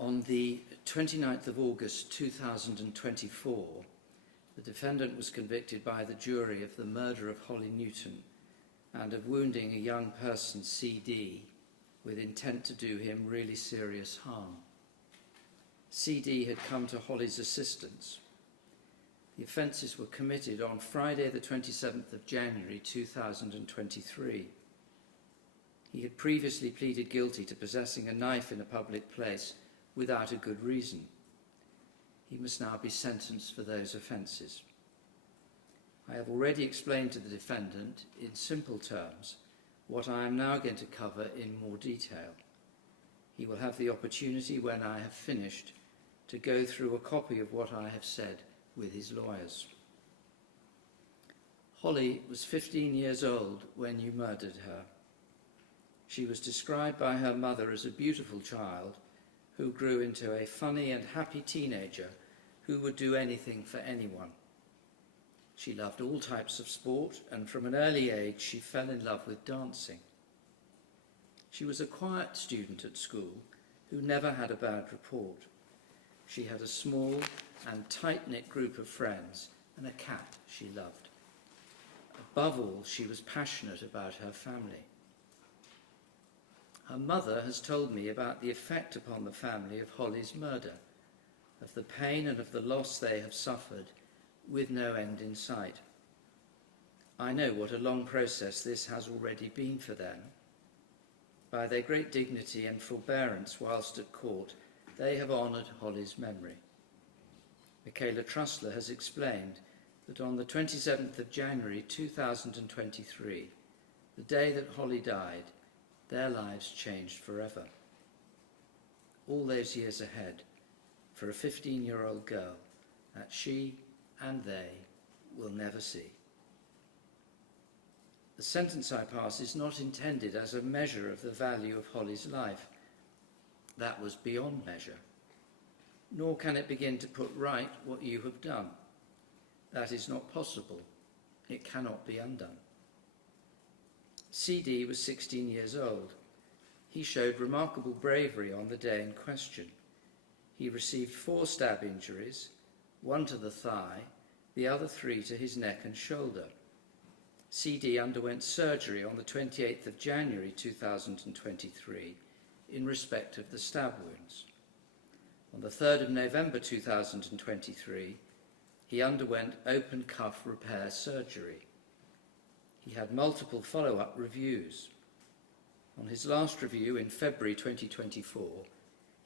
On the 29th of August 2024, the defendant was convicted by the jury of the murder of Holly Newton and of wounding a young person, CD, with intent to do him really serious harm. CD had come to Holly's assistance. The offences were committed on Friday the 27th of January 2023. He had previously pleaded guilty to possessing a knife in a public place without a good reason. He must now be sentenced for those offences. I have already explained to the defendant in simple terms what I am now going to cover in more detail. He will have the opportunity when I have finished to go through a copy of what I have said with his lawyers. Holly was 15 years old when you murdered her. She was described by her mother as a beautiful child who grew into a funny and happy teenager who would do anything for anyone. She loved all types of sport, and from an early age she fell in love with dancing. She was a quiet student at school who never had a bad report. She had a small and tight-knit group of friends and a cat she loved. Above all, she was passionate about her family. Her mother has told me about the effect upon the family of Holly's murder, of the pain and of the loss they have suffered, with no end in sight. I know what a long process this has already been for them. By their great dignity and forbearance whilst at court, they have honoured Holly's memory. Michaela Trussler has explained that on the 27th of January 2023, the day that Holly died, their lives changed forever. All those years ahead, for a 15-year-old girl, that she and they will never see. The sentence I pass is not intended as a measure of the value of Holly's life. That was beyond measure. Nor can it begin to put right what you have done. That is not possible. It cannot be undone. CD was 16 years old. He showed remarkable bravery on the day in question. He received 4 stab injuries, 1 to the thigh, the other 3 to his neck and shoulder. CD underwent surgery on the 28th of January 2023 in respect of the stab wounds. On the 3rd of November 2023, he underwent open cuff repair surgery. He had multiple follow-up reviews. On his last review in February 2024,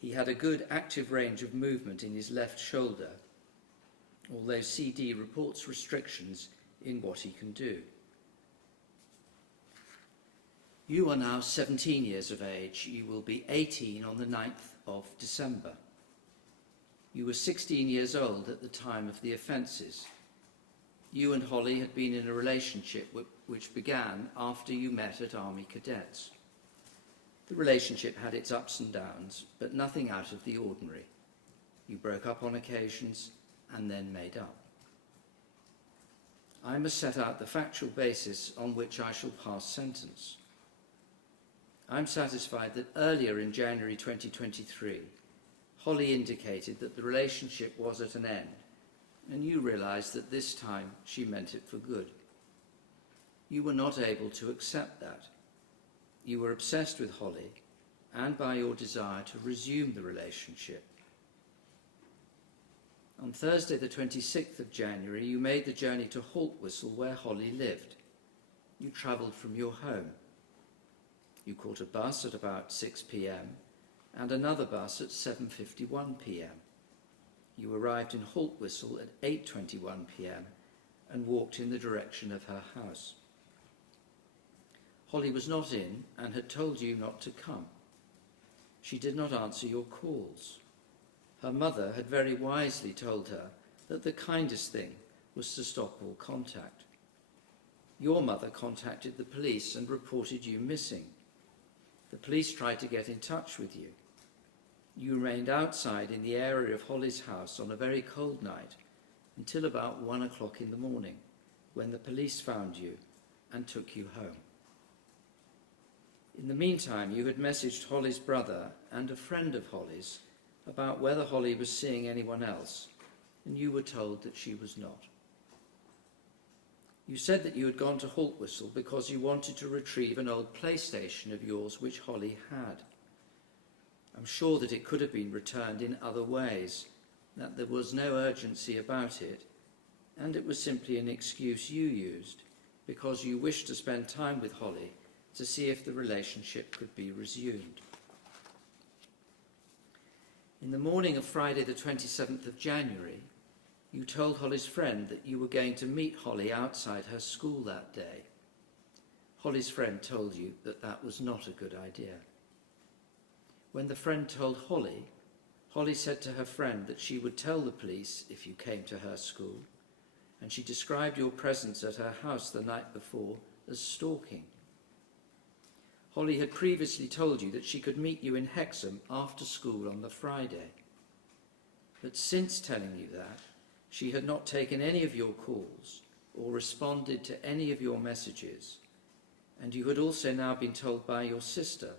he had a good active range of movement in his left shoulder, although CD reports restrictions in what he can do. You are now 17 years of age. You will be 18 on the 9th of December. You were 16 years old at the time of the offences. You and Holly had been in a relationship which began after you met at Army Cadets. The relationship had its ups and downs, but nothing out of the ordinary. You broke up on occasions and then made up. I must set out the factual basis on which I shall pass sentence. I'm satisfied that earlier in January 2023, Holly indicated that the relationship was at an end, and you realised that this time she meant it for good. You were not able to accept that. You were obsessed with Holly and by your desire to resume the relationship. On Thursday the 26th of January, you made the journey to Haltwhistle where Holly lived. You travelled from your home. You caught a bus at about 6 p.m. and another bus at 7:51 p.m. You arrived in Haltwhistle at 8:21 p.m. and walked in the direction of her house. Holly was not in and had told you not to come. She did not answer your calls. Her mother had very wisely told her that the kindest thing was to stop all contact. Your mother contacted the police and reported you missing. The police tried to get in touch with you. You remained outside in the area of Holly's house on a very cold night until about 1 o'clock in the morning, when the police found you and took you home. In the meantime, you had messaged Holly's brother and a friend of Holly's about whether Holly was seeing anyone else, and you were told that she was not. You said that you had gone to Haltwhistle because you wanted to retrieve an old PlayStation of yours which Holly had. I'm sure that it could have been returned in other ways, that there was no urgency about it, and it was simply an excuse you used because you wished to spend time with Holly to see if the relationship could be resumed. In the morning of Friday the 27th of January, you told Holly's friend that you were going to meet Holly outside her school that day. Holly's friend told you that that was not a good idea. When the friend told Holly, Holly said to her friend that she would tell the police if you came to her school, and she described your presence at her house the night before as stalking. Holly had previously told you that she could meet you in Hexham after school on the Friday. But since telling you that, she had not taken any of your calls or responded to any of your messages, and you had also now been told by your sister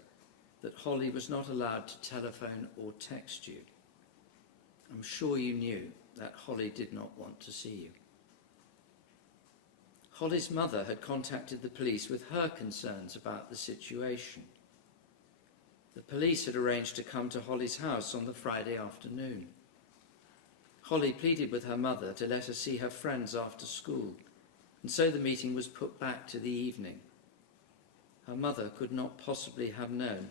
that Holly was not allowed to telephone or text you. I'm sure you knew that Holly did not want to see you. Holly's mother had contacted the police with her concerns about the situation. The police had arranged to come to Holly's house on the Friday afternoon. Holly pleaded with her mother to let her see her friends after school, and so the meeting was put back to the evening. Her mother could not possibly have known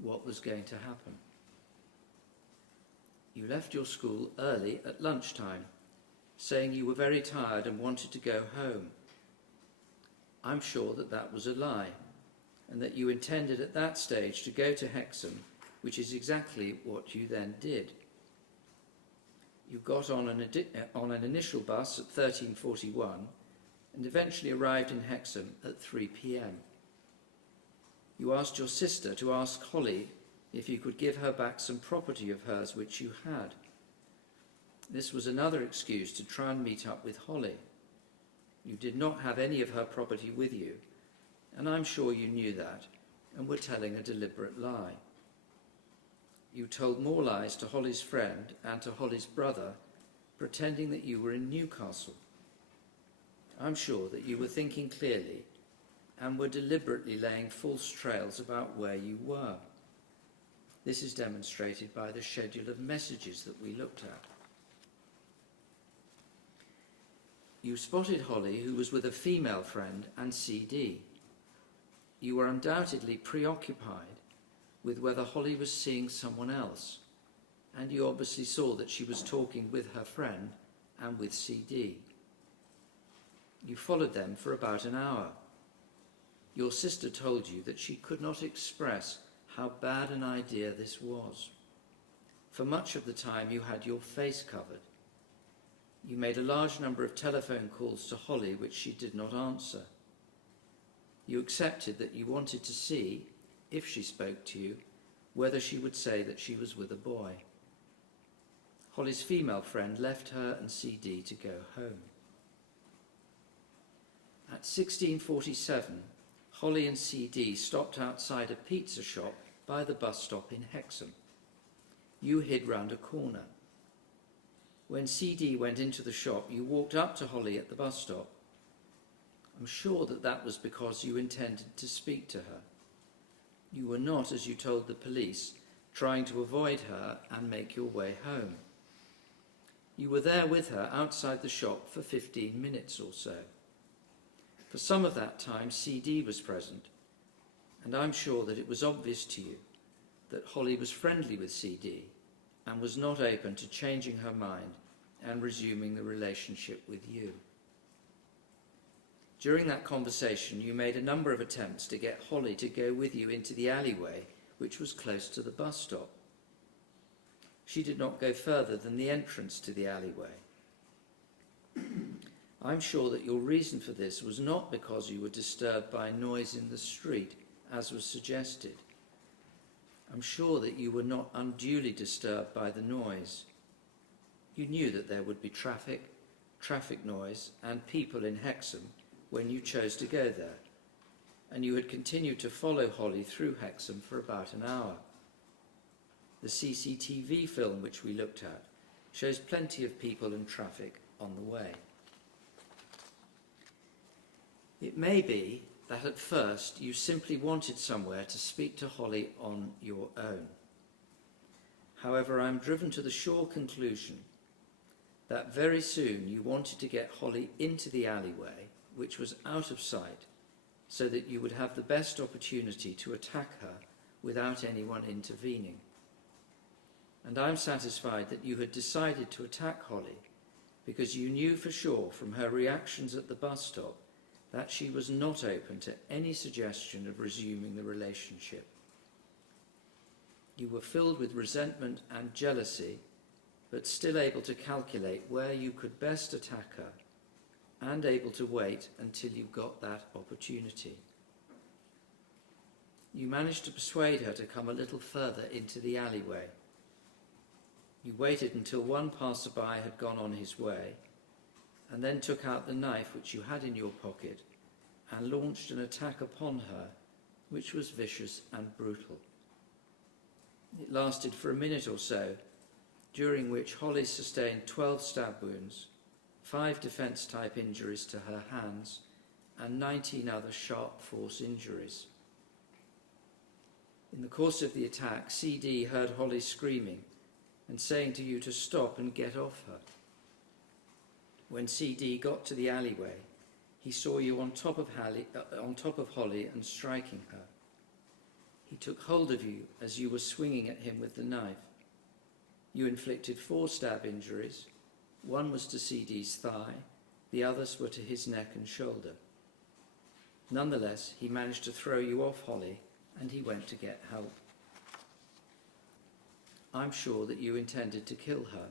what was going to happen. You left your school early at lunchtime, saying you were very tired and wanted to go home. I'm sure that that was a lie, and that you intended at that stage to go to Hexham, which is exactly what you then did. You got on an initial bus at 13:41 and eventually arrived in Hexham at 3 p.m. You asked your sister to ask Holly if you could give her back some property of hers which you had. This was another excuse to try and meet up with Holly. You did not have any of her property with you, and I'm sure you knew that and were telling a deliberate lie. You told more lies to Holly's friend and to Holly's brother, pretending that you were in Newcastle. I'm sure that you were thinking clearly and were deliberately laying false trails about where you were. This is demonstrated by the schedule of messages that we looked at. You spotted Holly, who was with a female friend, and CD. You were undoubtedly preoccupied with whether Holly was seeing someone else, and you obviously saw that she was talking with her friend and with CD. You followed them for about an hour. Your sister told you that she could not express how bad an idea this was. For much of the time you had your face covered. You made a large number of telephone calls to Holly which she did not answer. You accepted that you wanted to see, if she spoke to you, whether she would say that she was with a boy. Holly's female friend left her and CD to go home. At 16:47, Holly and CD stopped outside a pizza shop by the bus stop in Hexham. You hid round a corner. When CD went into the shop, you walked up to Holly at the bus stop. I'm sure that that was because you intended to speak to her. You were not, as you told the police, trying to avoid her and make your way home. You were there with her outside the shop for 15 minutes or so. For some of that time, CD was present, and I'm sure that it was obvious to you that Holly was friendly with CD and was not open to changing her mind and resuming the relationship with you. During that conversation, you made a number of attempts to get Holly to go with you into the alleyway, which was close to the bus stop. She did not go further than the entrance to the alleyway. I'm sure that your reason for this was not because you were disturbed by noise in the street, as was suggested. I'm sure that you were not unduly disturbed by the noise. You knew that there would be traffic noise, and people in Hexham when you chose to go there, and you had continued to follow Holly through Hexham for about an hour. The CCTV film which we looked at shows plenty of people and traffic on the way. It may be that at first you simply wanted somewhere to speak to Holly on your own. However, I'm driven to the sure conclusion that very soon you wanted to get Holly into the alleyway, which was out of sight, so that you would have the best opportunity to attack her without anyone intervening. And I'm satisfied that you had decided to attack Holly because you knew for sure from her reactions at the bus stop that she was not open to any suggestion of resuming the relationship. You were filled with resentment and jealousy, but still able to calculate where you could best attack her and able to wait until you got that opportunity. You managed to persuade her to come a little further into the alleyway. You waited until one passerby had gone on his way, and then took out the knife which you had in your pocket and launched an attack upon her, which was vicious and brutal. It lasted for a minute or so, during which Holly sustained 12 stab wounds, 5 defence-type injuries to her hands, and 19 other sharp force injuries. In the course of the attack, CD heard Holly screaming and saying to you to stop and get off her. When CD got to the alleyway, he saw you on top of Holly and striking her. He took hold of you as you were swinging at him with the knife. You inflicted 4 stab injuries. 1 was to CD's thigh, the others were to his neck and shoulder. Nonetheless, he managed to throw you off Holly, and he went to get help. I'm sure that you intended to kill her,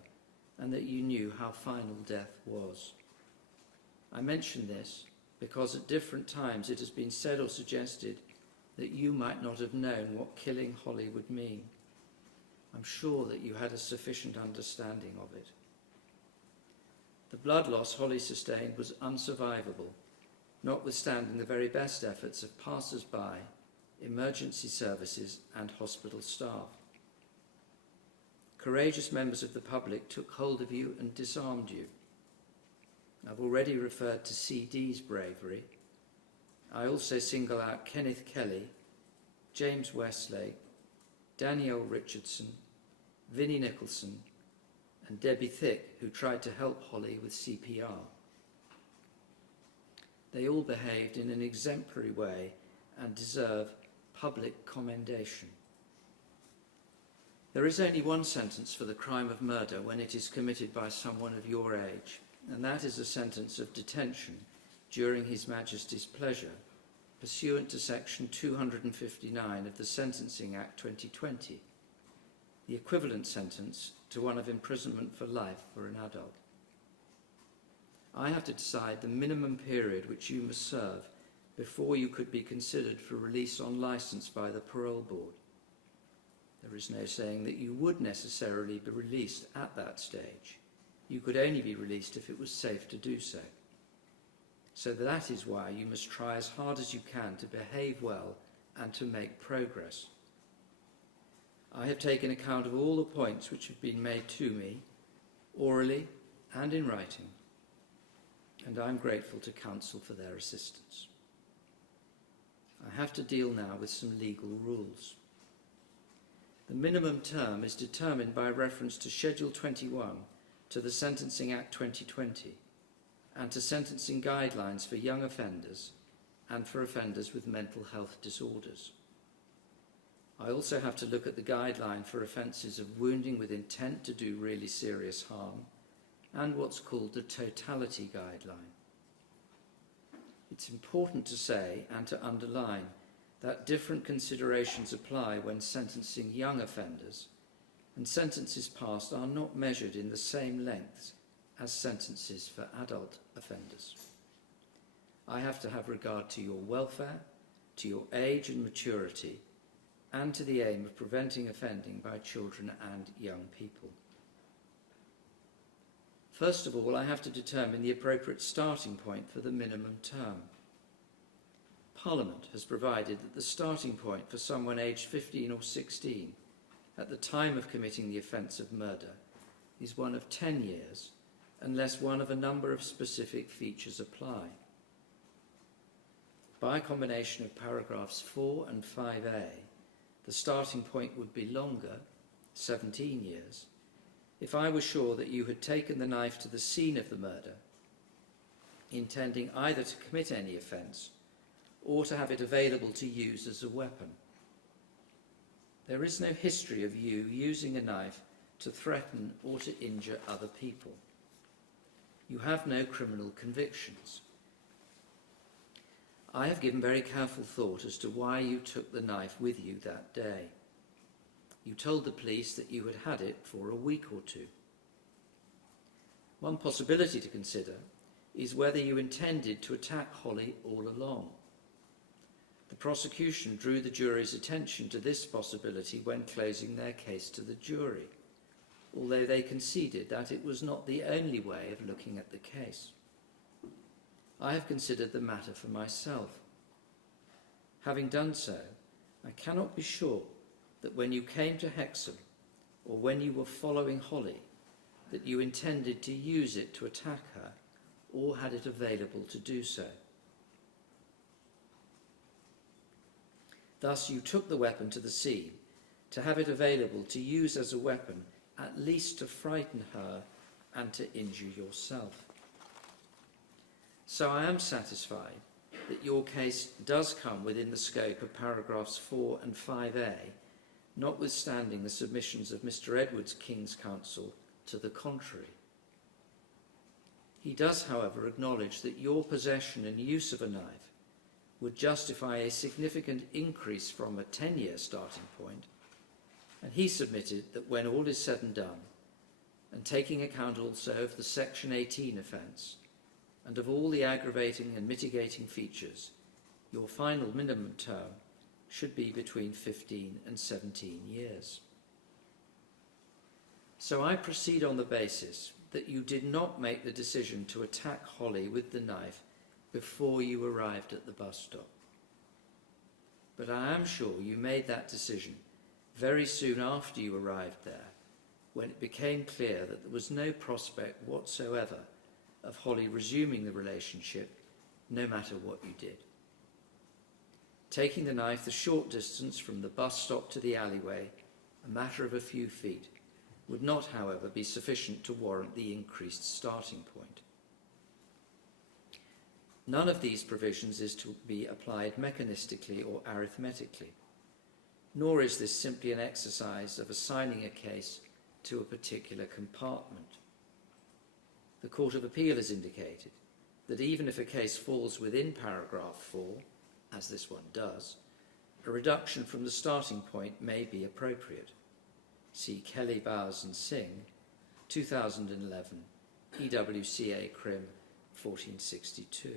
and that you knew how final death was. I mention this because at different times it has been said or suggested that you might not have known what killing Holly would mean. I'm sure that you had a sufficient understanding of it. The blood loss Holly sustained was unsurvivable, notwithstanding the very best efforts of passers-by, emergency services and hospital staff. Courageous members of the public took hold of you and disarmed you. I've already referred to CD's bravery. I also single out Kenneth Kelly, James Westlake, Danielle Richardson, Vinnie Nicholson, and Debbie Thick, who tried to help Holly with CPR. They all behaved in an exemplary way and deserve public commendation. There is only one sentence for the crime of murder when it is committed by someone of your age, and that is a sentence of detention during His Majesty's pleasure, pursuant to Section 259 of the Sentencing Act 2020, the equivalent sentence to one of imprisonment for life for an adult. I have to decide the minimum period which you must serve before you could be considered for release on licence by the parole board. There is no saying that you would necessarily be released at that stage. You could only be released if it was safe to do so. So that is why you must try as hard as you can to behave well and to make progress. I have taken account of all the points which have been made to me, orally and in writing, and I am grateful to Council for their assistance. I have to deal now with some legal rules. The minimum term is determined by reference to Schedule 21 to the Sentencing Act 2020 and to sentencing guidelines for young offenders and for offenders with mental health disorders. I also have to look at the guideline for offences of wounding with intent to do really serious harm and what's called the totality guideline. It's important to say and to underline that different considerations apply when sentencing young offenders, and sentences passed are not measured in the same lengths as sentences for adult offenders. I have to have regard to your welfare, to your age and maturity, and to the aim of preventing offending by children and young people. First of all, I have to determine the appropriate starting point for the minimum term. Parliament has provided that the starting point for someone aged 15 or 16 at the time of committing the offence of murder is one of 10 years, unless one of a number of specific features apply. By a combination of paragraphs 4 and 5a, the starting point would be longer, 17 years, if I was sure that you had taken the knife to the scene of the murder, intending either to commit any offence or to have it available to use as a weapon. There is no history of you using a knife to threaten or to injure other people. You have no criminal convictions. I have given very careful thought as to why you took the knife with you that day. You told the police that you had had it for a week or two. One possibility to consider is whether you intended to attack Holly all along. The prosecution drew the jury's attention to this possibility when closing their case to the jury, although they conceded that it was not the only way of looking at the case. I have considered the matter for myself. Having done so, I cannot be sure that when you came to Hexham, or when you were following Holly, that you intended to use it to attack her, or had it available to do so. Thus you took the weapon to the scene to have it available to use as a weapon, at least to frighten her and to injure yourself. So I am satisfied that your case does come within the scope of paragraphs 4 and 5a, notwithstanding the submissions of Mr. Edwards, King's Counsel, to the contrary. He does, however, acknowledge that your possession and use of a knife would justify a significant increase from a 10-year starting point, and he submitted that when all is said and done, and taking account also of the Section 18 offence, and of all the aggravating and mitigating features, your final minimum term should be between 15 and 17 years. So I proceed on the basis that you did not make the decision to attack Holly with the knife before you arrived at the bus stop. But I am sure you made that decision very soon after you arrived there, when it became clear that there was no prospect whatsoever of Holly resuming the relationship, no matter what you did. Taking the knife the short distance from the bus stop to the alleyway, a matter of a few feet, would not, however, be sufficient to warrant the increased starting point. None of these provisions is to be applied mechanistically or arithmetically, nor is this simply an exercise of assigning a case to a particular compartment. The Court of Appeal has indicated that even if a case falls within paragraph 4, as this one does, a reduction from the starting point may be appropriate. See Kelly, Bowers and Singh, 2011, EWCA Crim 1462.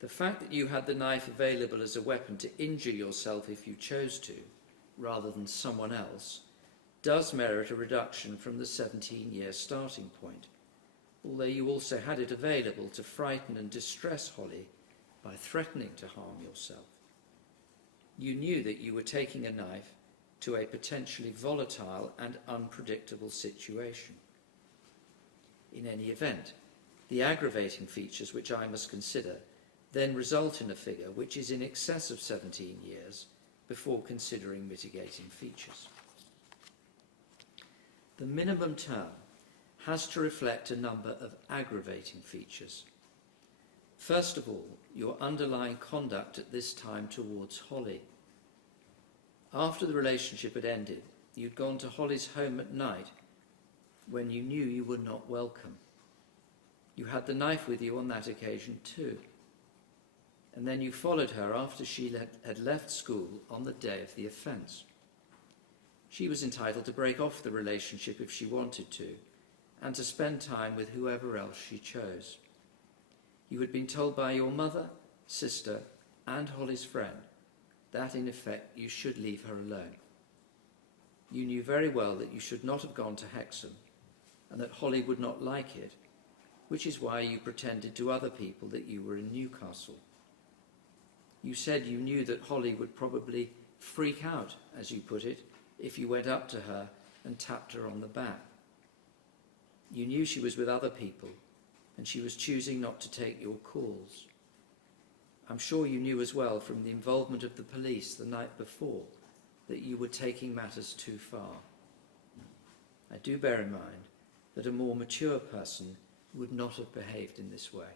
The fact that you had the knife available as a weapon to injure yourself if you chose to, rather than someone else, does merit a reduction from the 17-year starting point, although you also had it available to frighten and distress Holly by threatening to harm yourself. You knew that you were taking a knife to a potentially volatile and unpredictable situation. In any event, the aggravating features which I must consider then result in a figure which is in excess of 17 years before considering mitigating features. The minimum term has to reflect a number of aggravating features. First of all, your underlying conduct at this time towards Holly. After the relationship had ended, you'd gone to Holly's home at night when you knew you were not welcome. You had the knife with you on that occasion too. And then you followed her after she had left school on the day of the offence. She was entitled to break off the relationship if she wanted to, and to spend time with whoever else she chose. You had been told by your mother, sister, and Holly's friend that, in effect, you should leave her alone. You knew very well that you should not have gone to Hexham, and that Holly would not like it, which is why you pretended to other people that you were in Newcastle. You said you knew that Holly would probably freak out, as you put it, if you went up to her and tapped her on the back. You knew she was with other people, and she was choosing not to take your calls. I'm sure you knew as well from the involvement of the police the night before that you were taking matters too far. I do bear in mind that a more mature person would not have behaved in this way.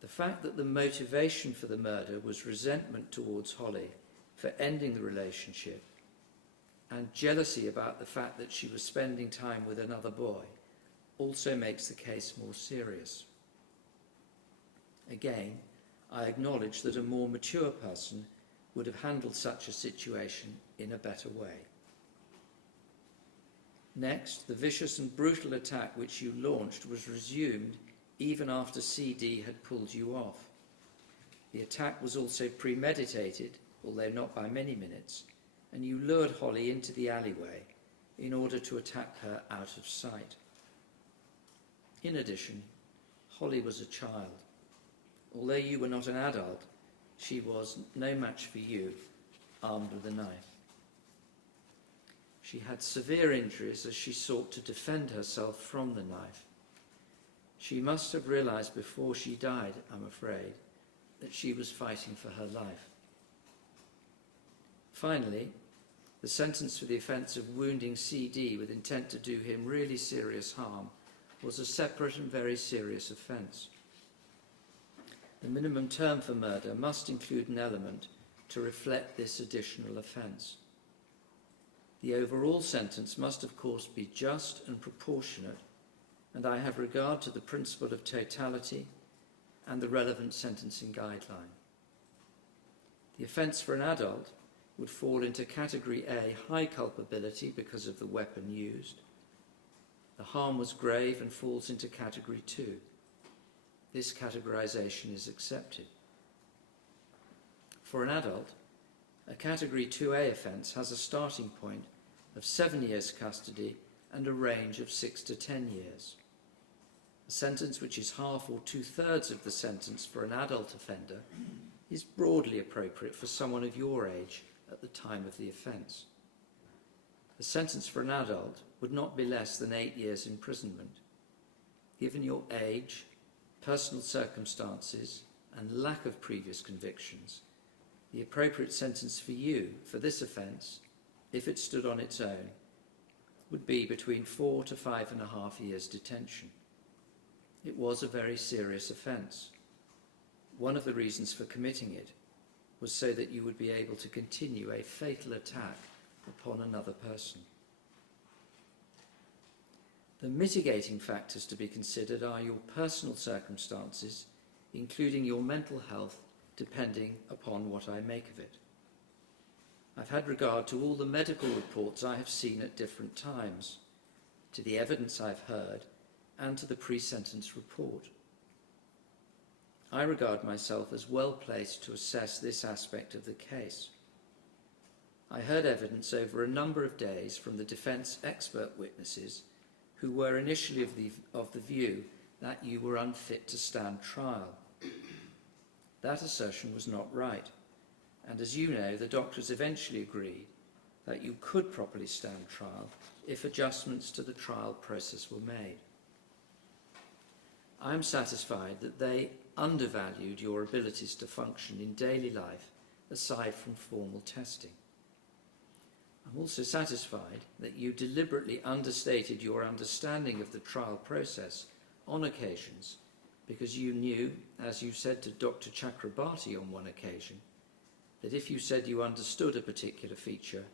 The fact that the motivation for the murder was resentment towards Holly for ending the relationship and jealousy about the fact that she was spending time with another boy also makes the case more serious. Again, I acknowledge that a more mature person would have handled such a situation in a better way. Next, the vicious and brutal attack which you launched was resumed even after CD had pulled you off. The attack was also premeditated, although not by many minutes, and you lured Holly into the alleyway in order to attack her out of sight. In addition, Holly was a child. Although you were not an adult, she was no match for you, armed with a knife. She had severe injuries as she sought to defend herself from the knife. She must have realized before she died, I'm afraid, that she was fighting for her life. Finally, the sentence for the offence of wounding CD with intent to do him really serious harm was a separate and very serious offence. The minimum term for murder must include an element to reflect this additional offence. The overall sentence must, of course, be just and proportionate, and I have regard to the principle of totality and the relevant sentencing guideline. The offence for an adult would fall into Category A, high culpability because of the weapon used. The harm was grave and falls into Category 2. This categorisation is accepted. For an adult, a Category 2A offence has a starting point of 7 years custody and a range of 6 to 10 years. A sentence which is half or 2/3 of the sentence for an adult offender is broadly appropriate for someone of your age at the time of the offence. The sentence for an adult would not be less than 8 years imprisonment. Given your age, personal circumstances, and lack of previous convictions, the appropriate sentence for you for this offence, if it stood on its own, would be between 4 to 5.5 years detention. It was a very serious offence. One of the reasons for committing it was so that you would be able to continue a fatal attack upon another person. The mitigating factors to be considered are your personal circumstances, including your mental health, depending upon what I make of it. I've had regard to all the medical reports I have seen at different times, to the evidence I've heard, and to the pre-sentence report. I regard myself as well placed to assess this aspect of the case. I heard evidence over a number of days from the defence expert witnesses who were initially of the view that you were unfit to stand trial. That assertion was not right, and as you know, the doctors eventually agreed that you could properly stand trial if adjustments to the trial process were made. I am satisfied that they undervalued your abilities to function in daily life aside from formal testing. I'm also satisfied that you deliberately understated your understanding of the trial process on occasions because you knew, as you said to Dr. Chakrabarti on one occasion, that if you said you understood a particular feature,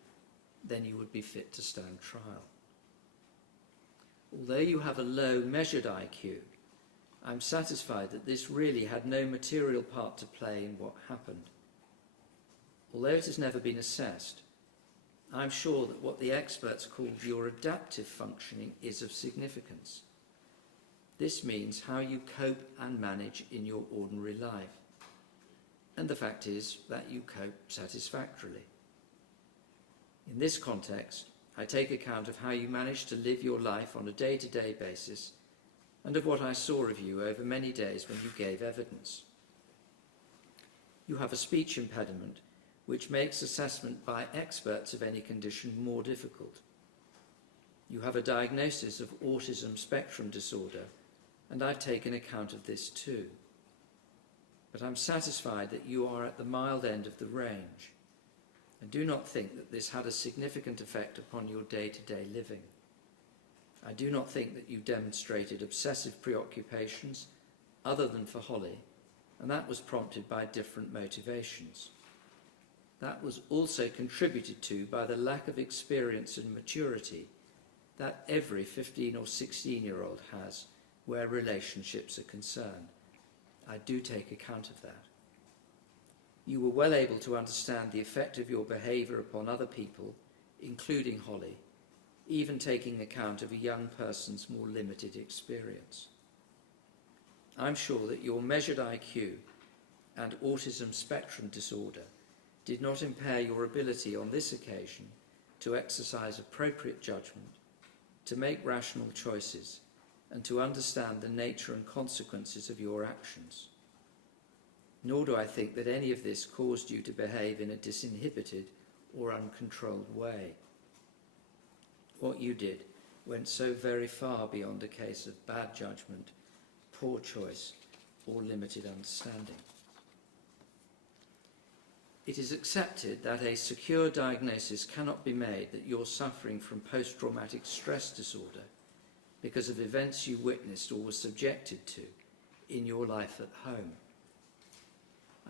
then you would be fit to stand trial. Although you have a low measured IQ, I'm satisfied that this really had no material part to play in what happened. Although it has never been assessed, I'm sure that what the experts called your adaptive functioning is of significance. This means how you cope and manage in your ordinary life. And the fact is that you cope satisfactorily. In this context, I take account of how you manage to live your life on a day-to-day basis and of what I saw of you over many days when you gave evidence. You have a speech impediment which makes assessment by experts of any condition more difficult. You have a diagnosis of autism spectrum disorder, and I've taken account of this too. But I'm satisfied that you are at the mild end of the range, and do not think that this had a significant effect upon your day-to-day living. I do not think that you demonstrated obsessive preoccupations other than for Holly, and that was prompted by different motivations. That was also contributed to by the lack of experience and maturity that every 15 or 16-year-old has where relationships are concerned. I do take account of that. You were well able to understand the effect of your behaviour upon other people, including Holly, even taking account of a young person's more limited experience. I'm sure that your measured IQ and autism spectrum disorder did not impair your ability on this occasion to exercise appropriate judgment, to make rational choices, and to understand the nature and consequences of your actions. Nor do I think that any of this caused you to behave in a disinhibited or uncontrolled way. What you did went so very far beyond a case of bad judgment, poor choice, or limited understanding. It is accepted that a secure diagnosis cannot be made that you're suffering from post-traumatic stress disorder because of events you witnessed or were subjected to in your life at home.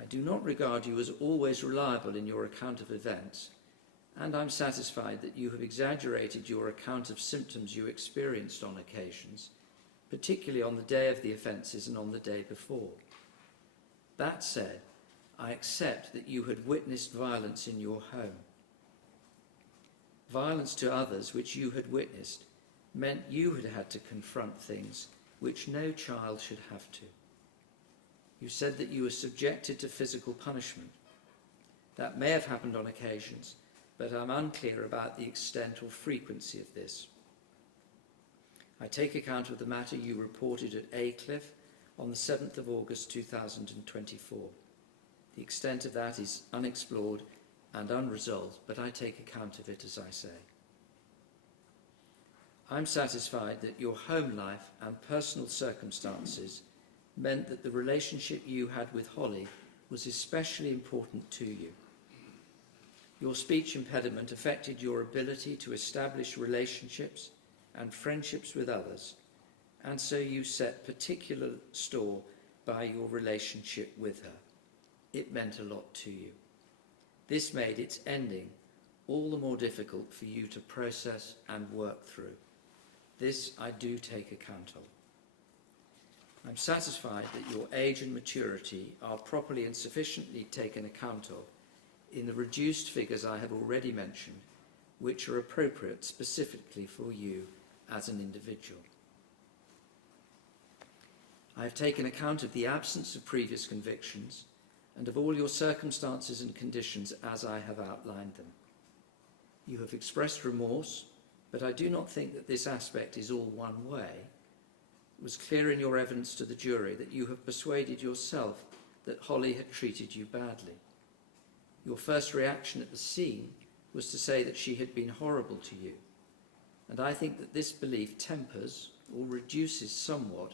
I do not regard you as always reliable in your account of events, and I'm satisfied that you have exaggerated your account of symptoms you experienced on occasions, particularly on the day of the offences and on the day before. That said, I accept that you had witnessed violence in your home. Violence to others which you had witnessed meant you had had to confront things which no child should have to. You said that you were subjected to physical punishment. That may have happened on occasions, but I'm unclear about the extent or frequency of this. I take account of the matter you reported at Aycliffe on the 7th of August 2024. The extent of that is unexplored and unresolved, but I take account of it as I say. I'm satisfied that your home life and personal circumstances meant that the relationship you had with Holly was especially important to you. Your speech impediment affected your ability to establish relationships and friendships with others, and so you set particular store by your relationship with her. It meant a lot to you. This made its ending all the more difficult for you to process and work through. This I do take account of. I'm satisfied that your age and maturity are properly and sufficiently taken account of in the reduced figures I have already mentioned, which are appropriate specifically for you as an individual. I have taken account of the absence of previous convictions and of all your circumstances and conditions as I have outlined them. You have expressed remorse, but I do not think that this aspect is all one way. It was clear in your evidence to the jury that you have persuaded yourself that Holly had treated you badly. Your first reaction at the scene was to say that she had been horrible to you, and I think that this belief tempers or reduces somewhat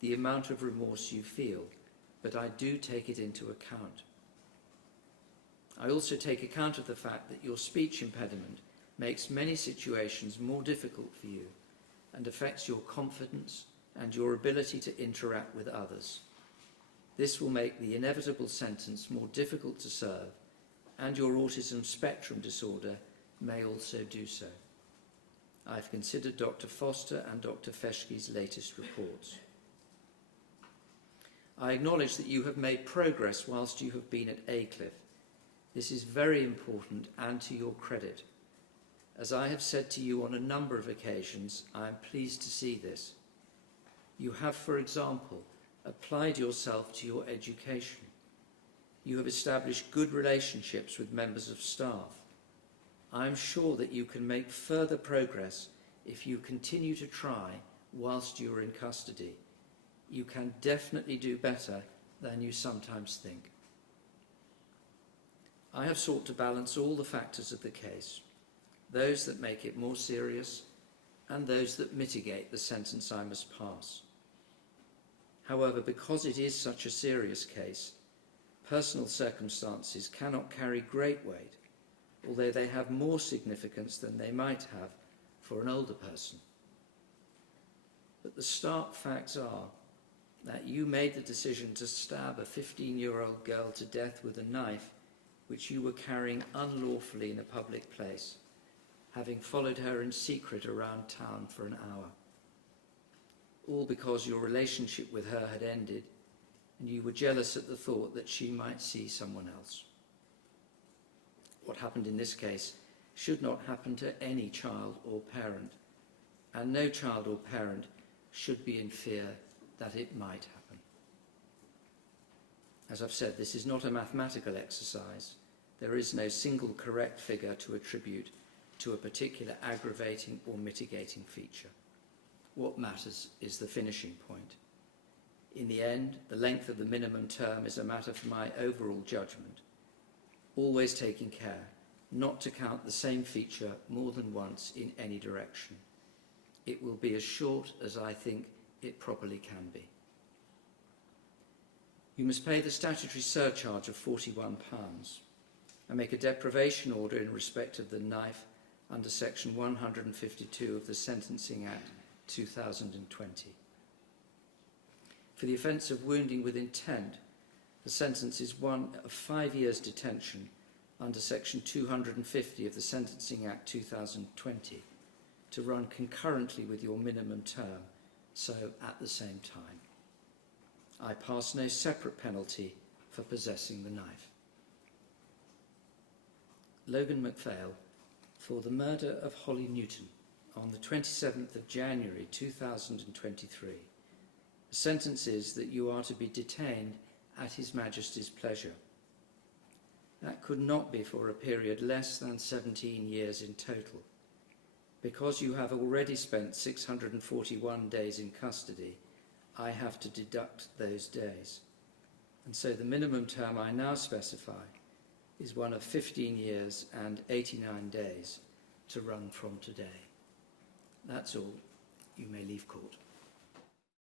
the amount of remorse you feel, but I do take it into account. I also take account of the fact that your speech impediment makes many situations more difficult for you and affects your confidence and your ability to interact with others. This will make the inevitable sentence more difficult to serve, and your autism spectrum disorder may also do so. I've considered Dr. Foster and Dr. Feschke's latest reports. I acknowledge that you have made progress whilst you have been at Aycliffe. This is very important and to your credit. As I have said to you on a number of occasions, I am pleased to see this. You have, for example, applied yourself to your education. You have established good relationships with members of staff. I am sure that you can make further progress if you continue to try whilst you are in custody. You can definitely do better than you sometimes think. I have sought to balance all the factors of the case, those that make it more serious and those that mitigate the sentence I must pass. However, because it is such a serious case, personal circumstances cannot carry great weight, although they have more significance than they might have for an older person. But the stark facts are that you made the decision to stab a 15-year-old girl to death with a knife which you were carrying unlawfully in a public place, having followed her in secret around town for an hour. All because your relationship with her had ended and you were jealous at the thought that she might see someone else. What happened in this case should not happen to any child or parent, and no child or parent should be in fear that it might happen. As I've said, this is not a mathematical exercise. There is no single correct figure to attribute to a particular aggravating or mitigating feature. What matters is the finishing point. In the end, the length of the minimum term is a matter for my overall judgment, always taking care not to count the same feature more than once in any direction. It will be as short as I think it properly can be. You must pay the statutory surcharge of £41 and make a deprivation order in respect of the knife under section 152 of the Sentencing Act 2020. For the offence of wounding with intent, the sentence is one of 5 years detention under section 250 of the Sentencing Act 2020 to run concurrently with your minimum term, so at the same time. I pass no separate penalty for possessing the knife. Logan MacPhail, for the murder of Holly Newton on the 27th of January 2023. The sentence is that you are to be detained at His Majesty's pleasure. That could not be for a period less than 17 years in total, because you have already spent 641 days in custody. I have to deduct those days. And so the minimum term I now specify is one of 15 years and 89 days to run from today. That's all. You may leave court.